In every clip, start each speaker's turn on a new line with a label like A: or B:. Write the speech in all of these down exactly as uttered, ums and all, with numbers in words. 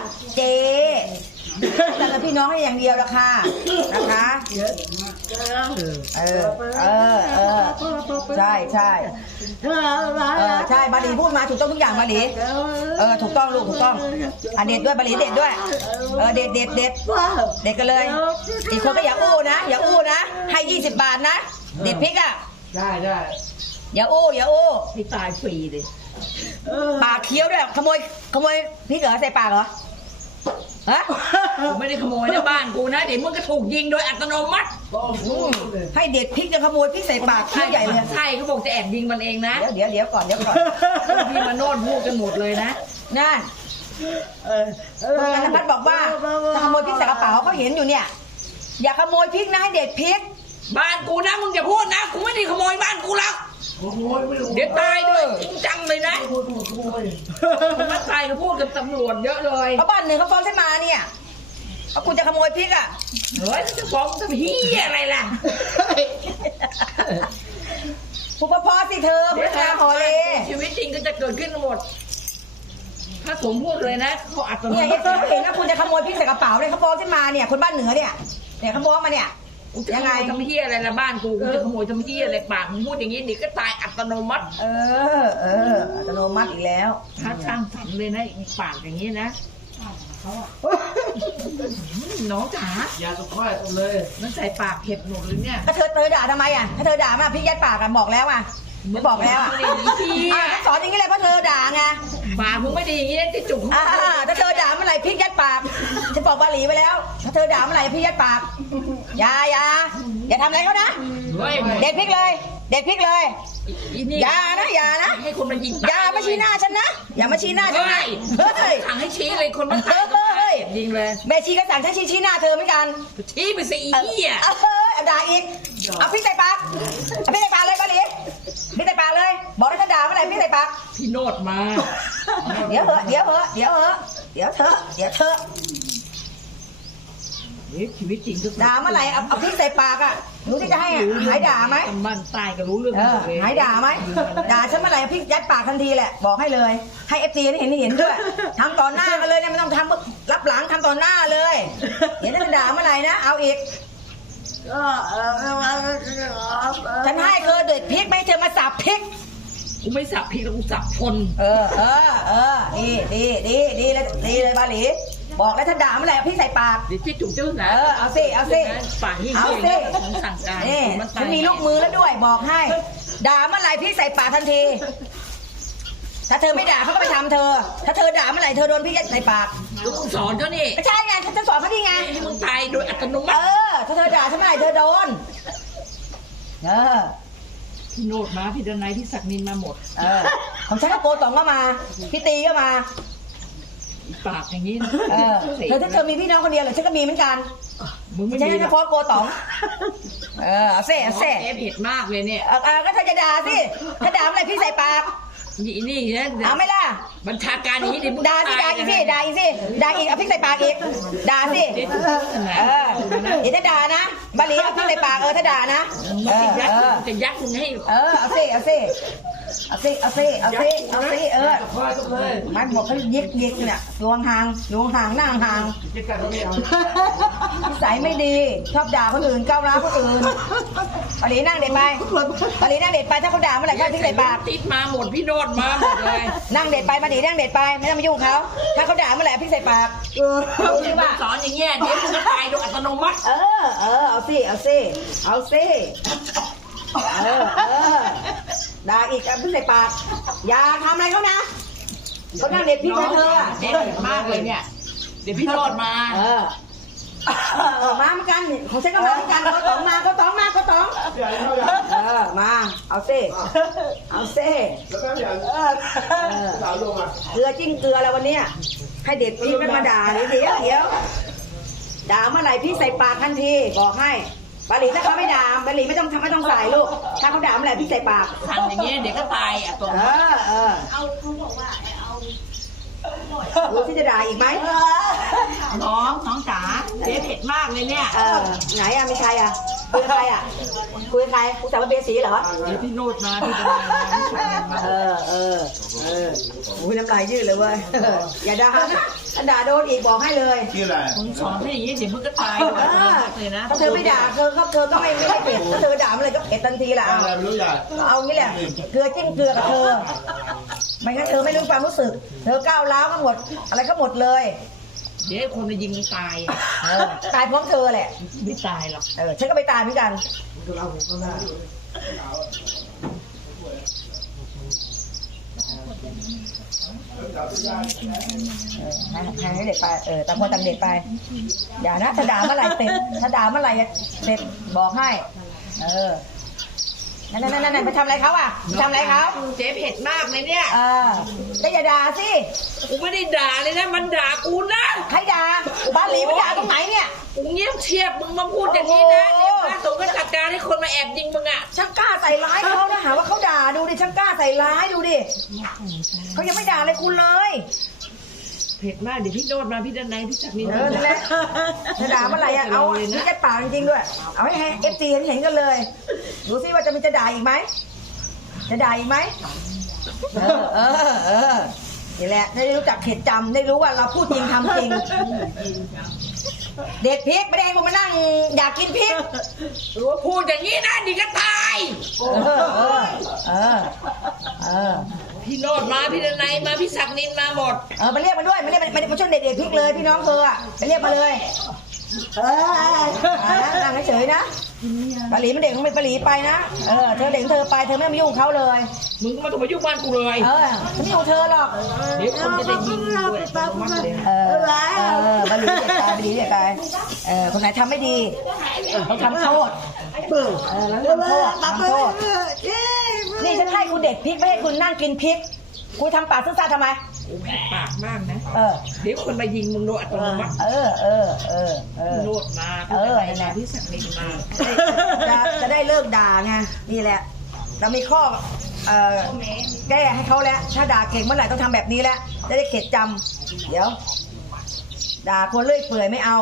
A: เจ๊แต่กับพี่น้องให้อย่างเดียวละค่ะนะคะเออเออเออใช่ใช่เออใช่บาลีพูดมาถูกต้องทุกอย่างบาลีเออถูกต้องลูกถูกต้องอ่ะเด็ดด้วยบาลีเด็ดด้วยเออเด็ดเด็ดเด็ดเด็ดกันเลยอีกคนก็อย่าอู้นะอย่าอู้นะให้ยี่สิบบาทนะเด็ดพริกอ่ะ
B: ได้ได้
A: อย่าอู้อย่าอู้
C: พี่ตายฟรีเลย
A: ปากเคี้ยวด้วยขโมยขโมยพริกเหรอใส่ปากเหรอฮะ
C: กูไม่ได้ขโมยนะบ้านกูนะเดี๋ยวมึงก็ถูกยิงโดยอัตโนมัติ
A: ให้เด็ดพริกจะขโมยพริกใส่ปากพริกใหญ่เลย
C: ใช่เขาบอกจะแอบยิงมันเองนะ
A: เดี๋ยวเดี๋ยวเดี๋ยวก่อนเดี๋ยวก่อน
C: พี่มาโนดพูดกันหมดเลยนะ
A: นั่นเออธนพัฒน์บอกว่าจะขโมยพริกใส่กระเป๋าเขาเห็นอยู่เนี่ยอย่าขโมยพริกนะให้เด็ดพริก
C: บ้านกูนะมึงอย่าพูดนะกูไม่ได้ขโมยบ้านกูแล้วเดี๋ยวตายด้วยจริงจังเลยนะมาตายเขาพูดกับตำรวจเยอะเลย
A: เพราะบ้านหนึ่งเขาฟ้องใช่มาเนี่ยว่ากูจะขโมยพริกอ่ะ
C: เฮ้ยจะฟ้องทำเฮียอะไรล่ะ
A: ผูกพอสิเธอพระาหอเล
C: ชีวิตจริงก็จะเกิดขึ้นหมดถ้าผมพูดเลยนะเขาอัตโนมัติ
A: เนี่ยเห็นว่าคุณจะขโมยพริกใส่กระเป๋าเลยเขาฟ้องใช่มาเนี่ยคนบ้านเหนือเนี่ยเนี่ยเขาฟ้องมาเนี่ย
C: ยังไงทำเฮียอะไรละบ้านกูกูจะขโมยทำเฮียอะไรปากมึงพูดอย่างนี้เดี๋ยวก็ตายอัตโนมัติ
A: เออเอออัตโนมัติอีกแล้ว
C: ถ้าช่างฝันเลยนะมีปากอย่างนี้นะน้องจ๋า
B: อย่าตะค่อยเลย
C: มันใส่ปากเผ็ดหมดเลยเนี่ย
A: ถ้าเธอเธอด่าทำไมอ่ะถ้าเธอด่ามาพี่ยัดปากกันบอกแล้วอ่ะไม่บอกแล้วอ่ะสอนอย่างนี้เลยเพราะเธอด่าไง
C: ปากมึงไม่ดีอย่างนี้ที่จุก
A: อ่าถ้าเธอด่าเมื่อไหร่พี่ยัดปากฉันบอกบาหลีไปแล้วถ้าเธอด่าเมื่อไหร่พี่ยัดปากอย่าอย่าอย่าทำอะไรเขานะเด็ดพริกเลยเด็ดพริกเลยอย่านะอย่านะ
C: ให้คนมายิง
A: อย่ามาชี้หน้าฉันนะอย่ามาชี้หน้าฉันนะ
C: เฮ้ยสั่งให้ชี้เลยคนมาตายเฮ้ยยิงเลย
A: แม่ชี้ก็สั่งฉันชี้ชี้หน้าเธอเหมือนกัน
C: ชี้ไปสิอีเหี้ย
A: เออด่าอีกเอาพี่ใส่ปากเอาพี่ใส่ปากเลยบาหลีพี่ใส่ปากเลยบอกให้ฉันด่าเมื่อไหร่พี่ใส่ปาก
C: พี่โนดมา
A: เดี๋ยวเหอะเดี๋ยวเหอะเดี๋ยวเหอะเดี๋ยวเธอเดี๋ยวเธอ
C: ชีวิตจริงก็
A: ด่าเมื่อไหร่เอาเอาพี่ใส่ปากอ่ะหนูที่จะให้หายด่าไหม
C: บ้านตายก็รู้เรื่อง
A: หายด่าไหมด่าฉันเมื่อไหร่พี่ยัดปากทันทีแหละบอกให้เลยให้เอฟซีได้เห็นเห็นด้วยทำต่อหน้ากันเลยเนี่ยไม่ต้องทำรับหลังทำต่อหน้าเลยเดี๋ยวจะด่าเมื่อไหร่นะเอาอีกฉันให้เธอเด็ดพริกไม่เธอมาสับพริก
C: กูไม่สับพริกแล้วกูสับคน
A: เออเออเออดีดีดีดีเลยดีเลยบาหลีบอกแล้วถ้าด่าเมื่อไหร่พี่ใส่ปาก
C: เดี๋ยวพี่จุกจื้อนะ
A: เออเอาสิเอาสิ
C: ปากยิ่ง
A: เอาสิ
C: สั่งการ
A: นี่ฉันมีลูกมือแล้วด้วยบอกให้ด่าเมื่อไหร่พี่ใส่ปากทันทีถ้าเธอไม่ด่าเขาก็ไปทำเธอถ้าเธอด่าเมื่อไหร่เธอโดนพี่ยัดใส่ปาก
C: ลูกสอนเขานี่
A: ไม่ใช่ไงฉันสอนเขาที่ไง
C: ให้มึงตายโดยอัตโนมัติ
A: เออถ้าเธอด่าฉันเมื่อไหร่เธอโดนเออ
C: พี่โนดมาพี่ดนายพี่ศักดิ์นินมาหมด
A: เออของฉันก็โกตองก็มาพี่ตีก็มา
C: ปากอย่างนี้
A: เออเธอถ้าเธอมีพี่น้องคนเดียวเหรอฉันก็มีเหมือนกันมึงไม่ใช่แค่พอโกตองเออเอาเซ่เอาเซ่
C: เผ็ดมากเลยเนี่ย
A: เออก็เธอจะด่าสิถ้าด่าอะไรพี่ใส่ปาก
C: นี่นี่นะ
A: เอาไหมล่ะ
C: บัญชาการอย่างนี้ดิ
A: ด่าสิด่าอีกสิด่าอีกสิด่าอีกเอาพริกใส่ปากอีกด่าสิเออเดี๋ยวจะด่านะบาลีเอาพริกใส่ปากเออถ้าด่านะ
C: เออจะยัดมึงให้
A: เออเอาสิเอาสิเอาสิเอาสิเอาสิเอาสิเออมันบอกเขายิกยิกเนี่ยดวงห่างดวงห่างหน้าห่างนิสัยไม่ดีชอบด่าคนอื่นก้าวร้าวคนอื่นบาลีนั่งเด็ดไปบาลีนั่งเด็ดไปถ้าเขาด่าเมื่อไหร่ก็พริกใส่ปาก
C: ติดมาหมดพี่โดนมาหมดเลย
A: นั่งเด็ดไปมาดีนั่งเด็ดไปไม่ต้องมายุ่งเขาถ้าเขาด่าเมื่อไหร่พี่ใส่ปาก
C: เอาสิว่าสอนอย่างเงี้ยเดี๋ยวมึงจะตายโดยอัตโนมัติ
A: เออเออเอาสิเอาสิเอาสิเออเออด่าอีกเอาพี่ใส่ปากอย่าทำอะไรเขานะเขานั่งเด็ดพี่เธอ
C: เด็ดมากเลยเนี่ยเดี๋ยวพี่โดนมา
A: เออเออมาเหมือนกันของฉันก็มาเหมือนกันเขาตองมาเขาตองมาเขาตองเออมาเอาเซ่เอาเซ่
B: แล้วก็อย่างเออสาวลงอ่ะ
A: เกลือจิ้งเกลือแล้ววันนี้ให้เด็กพี่ไม่มาด่าเดี๋ยวเดี๋ยวด่าเมื่อไหร่พี่ใส่ปากทันทีบอกให้บาหลีถ้าเขาไม่ด่าบาหลีไม่ต้องทำไม่ต้องใส่ลูกถ้าเขาด่าเมื่อไหร่พี่ใส่ปาก
C: ทำอย่างเงี้ยเด็กก็ตายอ่ะตัว
A: เออเออเอาเขาบอกว่าเอารู้ที่จะด่าอีกไหม
C: น้องน้องจ๋าเจ๊เผ็ดมากเลยเนี่ย
A: เออไหนอะไม่ใช่อ่ะคุยใครอ่ะคุยใครคุยสาวเบสีเหรอ
C: เดี๋ยวพี่โนดมาพี่จะมา
A: เออเออเอออุ้ยน้ำลายยืดเลยเว้ยอย่าด่าถ้าด่าโดนอีกบอกให้เลย
B: ชื่ออะไร
C: มึงสอนให้อย่างนี้เดี๋ยวมึงก็ตาย
A: เอ
C: เลยนะ
A: อถ้าเธอไม่ด่าเธอก็เธอก็ไม่ไม่ได้เผ็ดถ้าเธอด่ามันเลยก็เผ็ดทันทีละ
B: อะไรไม่รู้ใหญ่
A: เอางี้แหละเกลือจิ้มเกลือกับเธอไม่งั้นเธอไม่รู้ความรู้สึก เธอก้าวร้าวก็หมด อะไรก็หมดเลย
C: เดี๋ยวคนมายิงมึงตาย
A: เออตายพร้อมเธอแหละ
C: ไม่ตายหรอก
A: เออฉันก็ไปตายเหมือนกันเออให้ให้เด็กไปเออต่างคนต่างเด็กไปอย่านะถ้าด่าเมื่อไหร่เสร็จถ้าด่าเมื่อไหร่เสร็จบอกให้เออนั่นนั่นนั่นไปทำอะไรเขาอ่ะไปทำอะไรเขา
C: เจ๊เผ็ดมากเลยเนี่ย
A: เออก็อย่าด่าสิ
C: กูไม่ได้ด่าเลยนะมันด่ากูนะ
A: ใครด่าบ้านหลีมันด่าตรงไหนเนี่ย
C: กูเงียบเชียบมึงมาพูดอย่างนี้นะ
A: โอ้โห
C: เดี๋ยวพระสงฆ์ก็จัดการให้คนมาแอบยิงมึงอ่ะ
A: ช่างกล้าใส่ร้ายเขานะหาว่าเขาด่าดูดิช่างกล้าใส่ร้ายดูดิเขายังไม่ด่าเลยคุณเลย
C: เผ็ดมากเดี๋ยวพี่โนดมาพี่ดันไนพี่จักรนี่
A: เออนั่นแหละถ้าด่าเมื่อไหร่อะเอานี่แค่ปากจริงๆด้วยเอาให้เอฟซีเห็นๆกันเลยดูซิว่าจะมีจะด่าอีกไหมจะด่าอีกไหมเออเออเออนี่แหละได้รู้จักเข็ดจำได้รู้ว่าเราพูดจริงทำจริงเด็ดพริกไม่ได้ให้ผมมานั่งอยากกินพริก
C: รู้ว่าพูดอย่างนี้นะเดีก็ตาย
A: เออเออเออเออ
C: พี่โนดมาพี่ดันไนมาพี่ศักดิ์นินมาหมด
A: เออไปเรียกมาด้วยมาเรียกมามาช่วยเด็ดเด็ดพริกเลยพี่น้องเธออะไปเรียกมาเลยเออนั่งเฉยๆนะปาหลีมันเด็กของปาหลีไปนะเออเธอเด็กของเธอไปเธอไม่ต้องมายุ่งเขาเลย
C: มึงก็ไมาต้องมายุ่งบ้านกูเลย
A: เออฉันไม่ยุ่งเธอหรอก
C: เดี๋ยวคนจะได้ยิงด้วยมันเลย
A: เออเออปาหลีเด็กตายปาหลีเด็กตายเออคนไหนทำไม่ดีเขาทำโทษเออแล้วทำโทษทำโทษนี่ฉันให้คุณเด็ดพริกไม่ให้คุณนั่งกินพริกคุณทำปากซื่อซ่าทำไม
C: กูแม่ปากมากนะ
A: เออ
C: เดี๋ยวคนมายิงมึงโดนอัตโนมัติ
A: เออเออเออเออ
C: พี่โนดมา
A: เออ
C: พี่
A: นั่นแหละ
C: พี่ศักดิ์นินมา
A: จะจะได้เลิกด่าไงนี่แหละ เรามีข้อเอ่อแก้ให้เขาแล้วถ้าด่าเก่งเมื่อไหร่ต้องทำแบบนี้แล้วจะได้เข็ดจำเดี๋ยว ด่าคนเลื่อยเปื่อยไม่เอา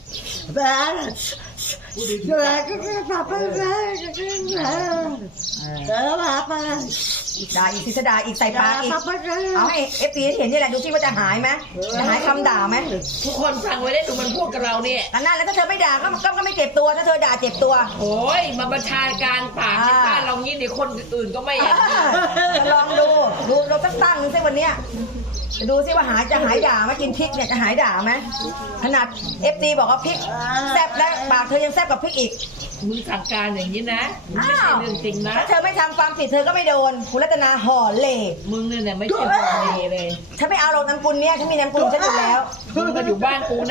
A: ด่าอีกสิจะด่าอีกใส่ปากอีกเอาให้เอฟซีเห็นนี่แหละดูซิว่าจะหายไหมจะหายคำด่าไหม
C: ทุกคนฟังไว้ได้ดูมันพูดกับเราเนี่ย
A: อันนั้นแล้วถ้าเธอไม่ด่าก็ก็ก็ไม่เจ็บตัวถ้าเธอด่าเจ็บตัว
C: โอ้ยมาประชาการปากในบ้านเรางี้เดี๋ยวคนอื่นก็ไม่แอบยิง
A: ลองดูดูเราตั้งตั้งซิวันเนี้ยจะดูซิว่าหายจะหายด่าไหมกินพริกเนี่ยจะหายด่าไหมขนาดเอฟซีบอกว่าพริกแซ่บแล้วปากเธอยังแซ่บกว่าพริกอีก
C: มึงสั่งการอย่างนี้นะมึงไม่ใช่เรื่องจริงนะ
A: ถ้าเธอไม่ทำความผิดเธอก็ไม่โดนคุณรัตนาห่อเล่
C: มึงเนี่ยไม่ใช่คนดีเลย
A: ฉันไม่เอาหรอกน้ำกุลเนี่ยฉันมีน้ำกุลฉันอยู่แล้ว
C: มึงก็อยู่บ้านกู